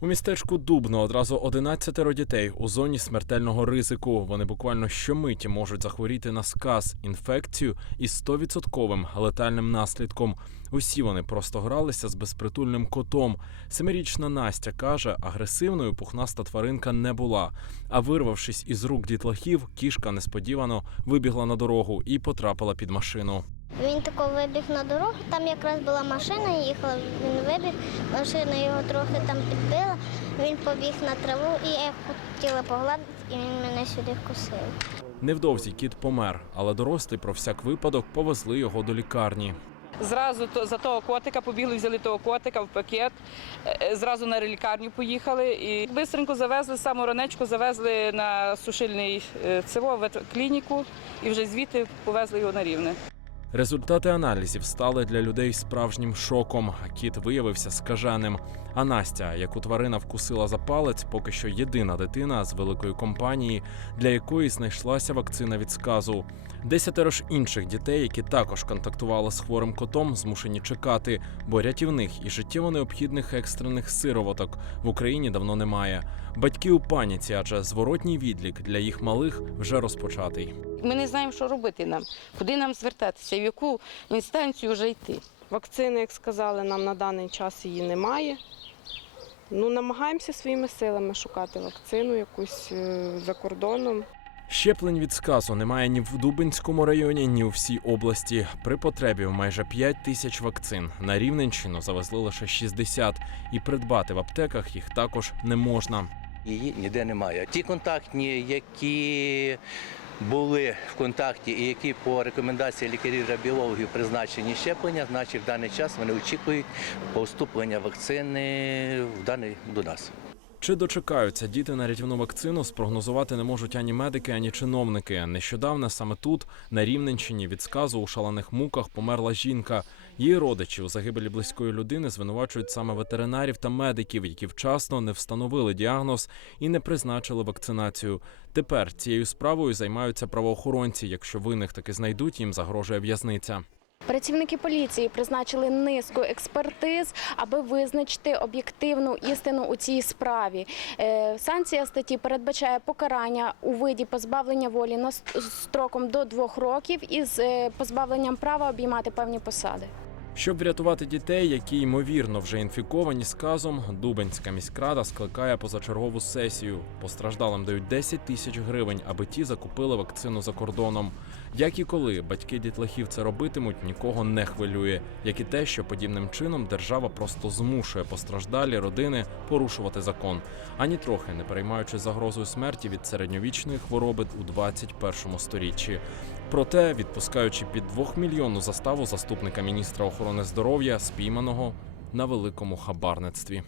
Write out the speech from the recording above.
У містечку Дубно одразу 11 дітей у зоні смертельного ризику. Вони буквально щомиті можуть захворіти на сказ, інфекцію із 100% летальним наслідком. Усі вони просто гралися з безпритульним котом. Семирічна Настя каже, агресивною пухнаста тваринка не була. А вирвавшись із рук дітлахів, кішка несподівано вибігла на дорогу і потрапила під машину. Він тако вибіг на дорогу, там якраз була машина, їхала, він вибіг, машина його трохи там підбила, він побіг на траву і я хотіла погладити, і він мене сюди вкусив. Невдовзі кіт помер, але дорослі про всяк випадок повезли його до лікарні. Зразу то, за того котика побігли, взяли того котика в пакет, е, зразу на лікарню поїхали і бистренько завезли, саму ранечку завезли на сушильний е, цево ветклініку і вже звідти повезли його на рівне. Результати аналізів стали для людей справжнім шоком. Кіт виявився скаженим. А Настя, яку тварина вкусила за палець, поки що єдина дитина з великої компанії, для якої знайшлася вакцина від сказу. Десятеро ж інших дітей, які також контактували з хворим котом, змушені чекати, бо рятівних і життєво необхідних екстрених сироваток в Україні давно немає. Батьки у паніці, адже зворотній відлік для їх малих вже розпочатий. Ми не знаємо, що робити нам, куди нам звертатися, яку інстанцію вже йти. Вакцини, як сказали, нам на даний час її немає. Ну, намагаємося своїми силами шукати вакцину якусь е, за кордоном. Щеплень від сказу немає ні в Дубинському районі, ні у всій області. При потребі в майже 5 тисяч вакцин. На Рівненщину завезли лише 60, і придбати в аптеках їх також не можна. Її ніде немає. Ті контактні, які були в контакті і які по рекомендації лікарів-рабіологів призначені щеплення, значить в даний час вони очікують поступлення вакцини в даний до нас. Чи дочекаються діти на рятівну вакцину, спрогнозувати не можуть ані медики, ані чиновники. Нещодавно саме тут, на Рівненщині, від сказу у шалених муках померла жінка. Її родичі у загибелі близької людини звинувачують саме ветеринарів та медиків, які вчасно не встановили діагноз і не призначили вакцинацію. Тепер цією справою займаються правоохоронці. Якщо винних таки знайдуть, їм загрожує в'язниця. Працівники поліції призначили низку експертиз, аби визначити об'єктивну істину у цій справі. Е, Санкція статті передбачає покарання у виді позбавлення волі на строком до двох років із е, позбавленням права обіймати певні посади. Щоб врятувати дітей, які ймовірно вже інфіковані сказом, Дубенська міськрада скликає позачергову сесію. Постраждалим дають 10 тисяч гривень, аби ті закупили вакцину за кордоном. Як і коли батьки дітлахів це робитимуть, нікого не хвилює, як і те, що подібним чином держава просто змушує постраждалі родини порушувати закон, ані трохи не переймаючи загрозою смерті від середньовічної хвороби у 21 сторіччі. Проте, відпускаючи під 2-мільйонну заставу заступника міністра охорони здоров'я, спійманого на великому хабарництві.